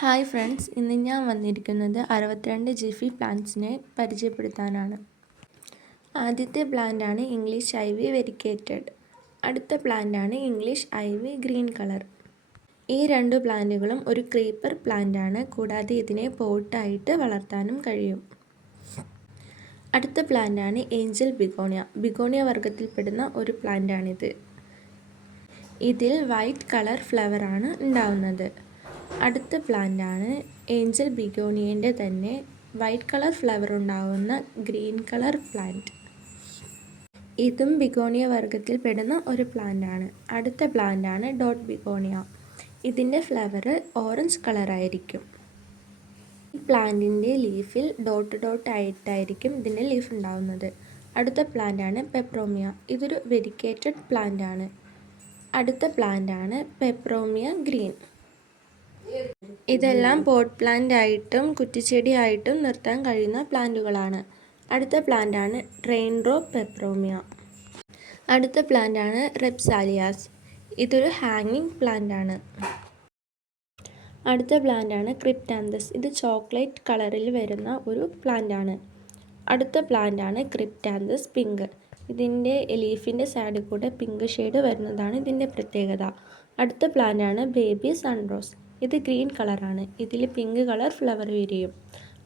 Hi friends, ഇന്ന് ഞാൻ വന്നിരിക്കുന്നത് 62 ജിഫി പ്ലാന്റ്സിനെ പരിചയപ്പെടുത്താനാണ്. ആദ്യത്തെ പ്ലാന്റാണ് ഇംഗ്ലീഷ് ഐവി വെരിക്കേറ്റഡ്. അടുത്ത പ്ലാന്റാണ് ഇംഗ്ലീഷ് ഐവി ഗ്രീൻ കളർ. ഈ രണ്ട് പ്ലാന്റുകളും ഒരു ക്രീപ്പർ പ്ലാന്റാണ്, കൂടാതെ ഇതിനെ പോട്ടായിട്ട് വളർത്താനും കഴിയും. അടുത്ത പ്ലാന്റാണ് ഏഞ്ചൽ ബിഗോണിയ. ബിഗോണിയ വർഗത്തിൽപ്പെടുന്ന ഒരു പ്ലാന്റാണിത്. ഇതിൽ വൈറ്റ് കളർ ഫ്ലവറാണ് ഉണ്ടാവുന്നത്. അടുത്ത പ്ലാന്റാണ് ഏഞ്ചൽ ബിഗോണിയൻ്റെ തന്നെ വൈറ്റ് കളർ ഫ്ലവർ ഉണ്ടാവുന്ന ഗ്രീൻ കളർ പ്ലാന്റ്. ഇതും ബിഗോണിയ വർഗത്തിൽ പെടുന്ന ഒരു പ്ലാന്റാണ്. അടുത്ത പ്ലാന്റാണ് ഡോട്ട് ബിഗോണിയ. ഇതിൻ്റെ ഫ്ലവർ ഓറഞ്ച് കളറായിരിക്കും. ഈ പ്ലാന്റിൻ്റെ ലീഫിൽ ഡോട്ട് ആയിട്ടായിരിക്കും ഇതിൻ്റെ ലീഫ് ഉണ്ടാവുന്നത്. അടുത്ത പ്ലാന്റാണ് പെപ്രോമിയ. ഇതൊരു വെരിക്കേറ്റഡ് പ്ലാന്റാണ്. അടുത്ത പ്ലാന്റാണ് പെപ്രോമിയ ഗ്രീൻ. ഇതെല്ലാം പോട്ട് പ്ലാന്റ് ആയിട്ടും കുറ്റിച്ചെടി ആയിട്ടും നിർത്താൻ കഴിയുന്ന പ്ലാന്റുകളാണ്. അടുത്ത പ്ലാന്റാണ് റെയിൻബോ പെപ്രോമിയ. അടുത്ത പ്ലാന്റാണ് റെപ്സാലിയാസ്. ഇതൊരു ഹാങ്ങിങ് പ്ലാന്റാണ്. അടുത്ത പ്ലാന്റാണ് ക്രിപ്റ്റാന്തസ്. ഇത് ചോക്ലേറ്റ് കളറിൽ വരുന്ന ഒരു പ്ലാന്റാണ്. അടുത്ത പ്ലാന്റാണ് ക്രിപ്റ്റാന്തസ് പിങ്ക്. ഇതിൻ്റെ ലീഫിൻ്റെ സൈഡിൽ കൂടെ പിങ്ക് ഷെയ്ഡ് വരുന്നതാണ് ഇതിൻ്റെ പ്രത്യേകത. അടുത്ത പ്ലാന്റാണ് ബേബി സൺറോസ്. ഇത് ഗ്രീൻ കളറാണ്. ഇതിൽ പിങ്ക് കളർ ഫ്ലവർ വിരിയും.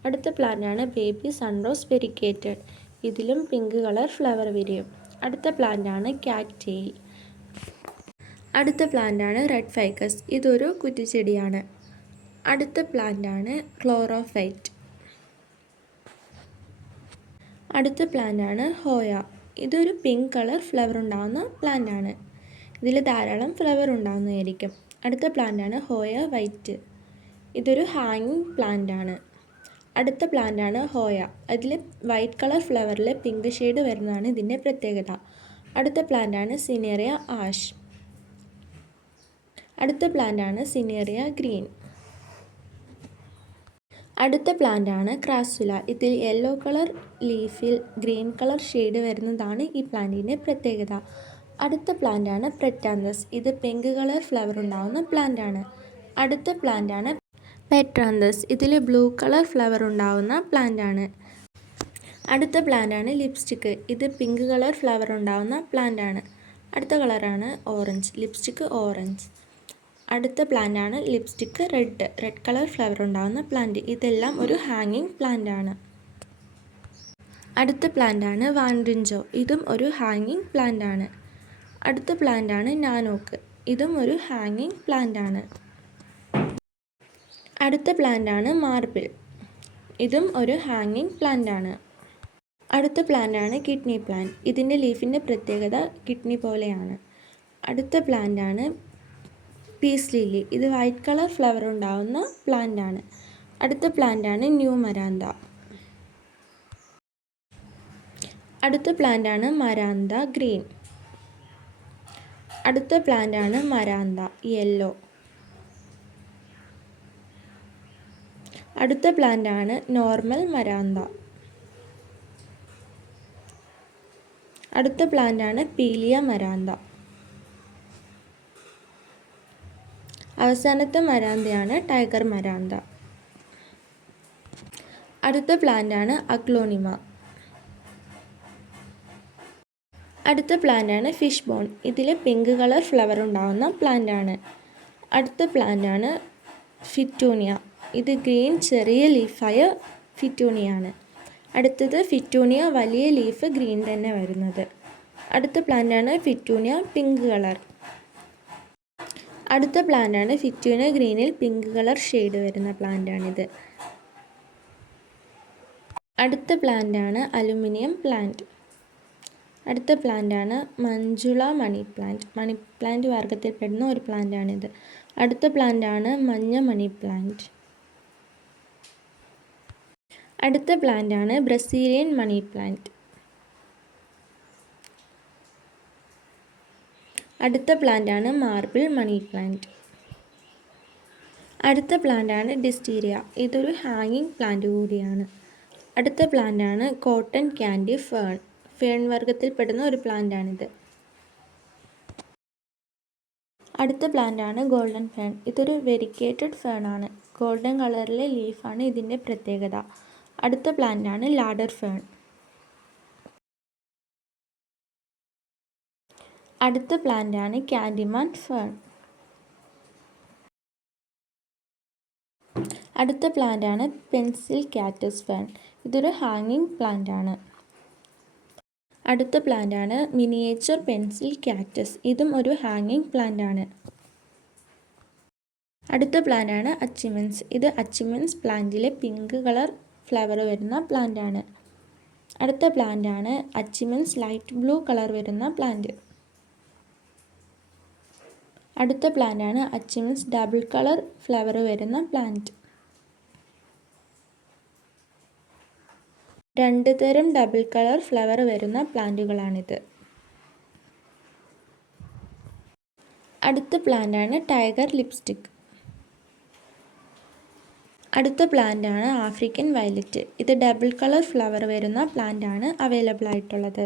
അടുത്ത പ്ലാന്റാണ് ബേബി സൺറോസ് വെരിക്കേറ്റഡ്. ഇതിലും പിങ്ക് കളർ ഫ്ലവർ വിരിയും. അടുത്ത പ്ലാന്റാണ് ക്യാറ്റ്ടെയിൽ. അടുത്ത പ്ലാന്റാണ് റെഡ് ഫൈക്കസ്. ഇതൊരു കുറ്റിച്ചെടിയാണ്. അടുത്ത പ്ലാന്റാണ് ക്ലോറോഫൈറ്റ്. അടുത്ത പ്ലാന്റാണ് ഹോയ. ഇതൊരു പിങ്ക് കളർ ഫ്ലവർ ഉണ്ടാകുന്ന പ്ലാന്റാണ്. ഇതിൽ ധാരാളം ഫ്ലവർ ഉണ്ടാകുന്നതായിരിക്കും. അടുത്ത പ്ലാന്റാണ് ഹോയ വൈറ്റ്. ഇതൊരു ഹാങ്ങിങ് പ്ലാന്റാണ്. അടുത്ത പ്ലാന്റാണ് ഹോയ. അതിൽ വൈറ്റ് കളർ ഫ്ലവറിൽ പിങ്ക് ഷെയ്ഡ് വരുന്നതാണ് ഇതിൻ്റെ പ്രത്യേകത. അടുത്ത പ്ലാന്റാണ് സിനേറിയ ആഷ്. അടുത്ത പ്ലാന്റാണ് സിനേറിയ ഗ്രീൻ. അടുത്ത പ്ലാന്റാണ് ക്രാസുല. ഇതിൽ യെല്ലോ കളർ ലീഫിൽ ഗ്രീൻ കളർ ഷെയ്ഡ് വരുന്നതാണ് ഈ പ്ലാന്റിൻ്റെ പ്രത്യേകത. അടുത്ത പ്ലാന്റാണ് പ്രെറ്റാന്തസ്. ഇത് പിങ്ക് കളർ ഫ്ലവർ ഉണ്ടാകുന്ന പ്ലാന്റാണ്. അടുത്ത പ്ലാന്റാണ് പെട്രാന്തസ്. ഇതിൽ ബ്ലൂ കളർ ഫ്ലവർ ഉണ്ടാകുന്ന പ്ലാന്റാണ്. അടുത്ത പ്ലാന്റാണ് ലിപ്സ്റ്റിക്ക്. ഇത് പിങ്ക് കളർ ഫ്ലവർ ഉണ്ടാകുന്ന പ്ലാന്റാണ്. അടുത്ത കളറാണ് ഓറഞ്ച്. Lipstick orange. അടുത്ത പ്ലാന്റാണ് ലിപ്സ്റ്റിക്ക് റെഡ് കളർ ഫ്ലവർ ഉണ്ടാകുന്ന പ്ലാന്റ്. ഇതെല്ലാം ഒരു ഹാങ്ങിങ് പ്ലാന്റാണ്. അടുത്ത പ്ലാന്റാണ് വാൻഡ്രിഞ്ചോ. ഇതും ഒരു ഹാങ്ങിങ് പ്ലാന്റാണ്. അടുത്ത പ്ലാന്റാണ് നാനോക്ക്. ഇതും ഒരു ഹാങ്ങിങ് പ്ലാന്റാണ്. അടുത്ത പ്ലാന്റാണ് മാർബിൾ. ഇതും ഒരു ഹാങ്ങിങ് പ്ലാന്റാണ്. അടുത്ത പ്ലാന്റാണ് കിഡ്നി പ്ലാന്റ്. ഇതിൻ്റെ ലീഫിൻ്റെ പ്രത്യേകത കിഡ്നി പോലെയാണ്. അടുത്ത പ്ലാന്റാണ് പീസ് ലില്ലി. ഇത് വൈറ്റ് കളർ ഫ്ലവർ ഉണ്ടാകുന്ന പ്ലാന്റാണ്. അടുത്ത പ്ലാന്റാണ് ന്യൂ മരാന്ത. അടുത്ത പ്ലാന്റാണ് മരാന്ത ഗ്രീൻ. അടുത്ത പ്ലാന്റാണ് മരാന്ത യെല്ലോ. അടുത്ത പ്ലാന്റാണ് നോർമൽ മരാന്ത. അടുത്ത പ്ലാന്റാണ് പീലിയ മരാന്ത. അവസാനത്തെ മരാന്തയാണ് ടൈഗർ മരാന്ത. അടുത്ത പ്ലാന്റാണ് അഗ്ലോണിമ. അടുത്ത പ്ലാന്റാണ് ഫിഷ് ബോൺ. ഇതിൽ പിങ്ക് കളർ ഫ്ലവർ ഉണ്ടാകുന്ന പ്ലാന്റാണ്. അടുത്ത പ്ലാന്റാണ് ഫിറ്റൂണിയ. ഇത് ഗ്രീൻ ചെറിയ ലീഫായ ഫിറ്റൂണിയാണ്. അടുത്തത് ഫിറ്റൂണിയ വലിയ ലീഫ് ഗ്രീൻ തന്നെ വരുന്നത്. അടുത്ത പ്ലാന്റാണ് ഫിറ്റൂണിയ പിങ്ക് കളർ. അടുത്ത പ്ലാന്റാണ് ഫിറ്റൂണിയ ഗ്രീനിൽ പിങ്ക് കളർ ഷെയ്ഡ് വരുന്ന പ്ലാന്റാണിത്. അടുത്ത പ്ലാന്റാണ് അലുമിനിയം പ്ലാന്റ്. അടുത്ത പ്ലാന്റാണ് Manjula money plant. Money plant വർഗത്തിൽപ്പെടുന്ന ഒരു പ്ലാന്റാണിത്. അടുത്ത പ്ലാന്റാണ് മഞ്ഞ മണി പ്ലാന്റ്. അടുത്ത പ്ലാന്റാണ് ബ്രസീലിയൻ മണി പ്ലാന്റ്. അടുത്ത പ്ലാന്റാണ് മാർബിൾ മണി പ്ലാന്റ്. അടുത്ത പ്ലാന്റാണ് ഡിസ്റ്റീരിയ. ഇതൊരു ഹാങ്ങിങ് പ്ലാന്റ് കൂടിയാണ്. അടുത്ത പ്ലാന്റാണ് കോട്ടൺ ക്യാൻഡി ഫേൺ. ഫേൺ വർഗത്തിൽപ്പെടുന്ന ഒരു പ്ലാന്റാണിത്. അടുത്ത പ്ലാന്റാണ് ഗോൾഡൻ ഫേൺ. ഇതൊരു വെരിക്കേറ്റഡ് ഫേൺ ആണ്. ഗോൾഡൻ കളറിലെ ലീഫാണ് ഇതിൻ്റെ പ്രത്യേകത. അടുത്ത പ്ലാന്റാണ് ലാഡർ ഫേൺ. അടുത്ത പ്ലാന്റാണ് ക്യാൻഡിമാൻ ഫേൺ. അടുത്ത പ്ലാന്റാണ് പെൻസിൽ കാറ്റസ് ഫേൺ. ഇതൊരു ഹാങ്ങിങ് പ്ലാന്റാണ്. അടുത്ത പ്ലാന്റാണ് മിനിയേച്ചർ പെൻസിൽ കാറ്റസ്. ഇതും ഒരു ഹാങ്ങിങ് പ്ലാന്റാണ്. അടുത്ത പ്ലാന്റാണ് അച്ചിമൻസ്. ഇത് അച്ചിമൻസ് പ്ലാന്റിലെ പിങ്ക് കളർ ഫ്ലവർ വരുന്ന പ്ലാന്റാണ്. അടുത്ത പ്ലാന്റാണ് അച്ചിമൻസ് ലൈറ്റ് ബ്ലൂ കളർ വരുന്ന പ്ലാന്റ്. അടുത്ത പ്ലാന്റാണ് അച്ചിമൻസ് ഡബിൾ കളർ ഫ്ലവർ വരുന്ന പ്ലാന്റ്. 2 തരം ഡബിൾ കളർ ഫ്ലവർ വരുന്ന പ്ലാന്റുകളാണിത്. അടുത്ത പ്ലാന്റാണ് ടൈഗർ ലിപ്സ്റ്റിക്. അടുത്ത പ്ലാന്റാണ് ആഫ്രിക്കൻ വയലറ്റ്. ഇത് ഡബിൾ കളർ ഫ്ലവർ വരുന്ന പ്ലാന്റാണ് അവൈലബിൾ ആയിട്ടുള്ളത്.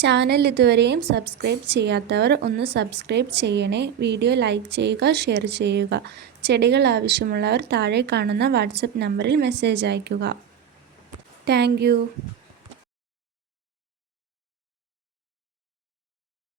ചാനൽ ഇതുവരെയും സബ്സ്ക്രൈബ് ചെയ്യാത്തവർ ഒന്ന് സബ്സ്ക്രൈബ് ചെയ്യണേ. വീഡിയോ ലൈക്ക് ചെയ്യുക, ഷെയർ ചെയ്യുക. ചെടികൾ ആവശ്യമുള്ളവർ താഴെ കാണുന്ന വാട്സപ്പ് നമ്പറിൽ മെസ്സേജ് അയയ്ക്കുക. Thank you.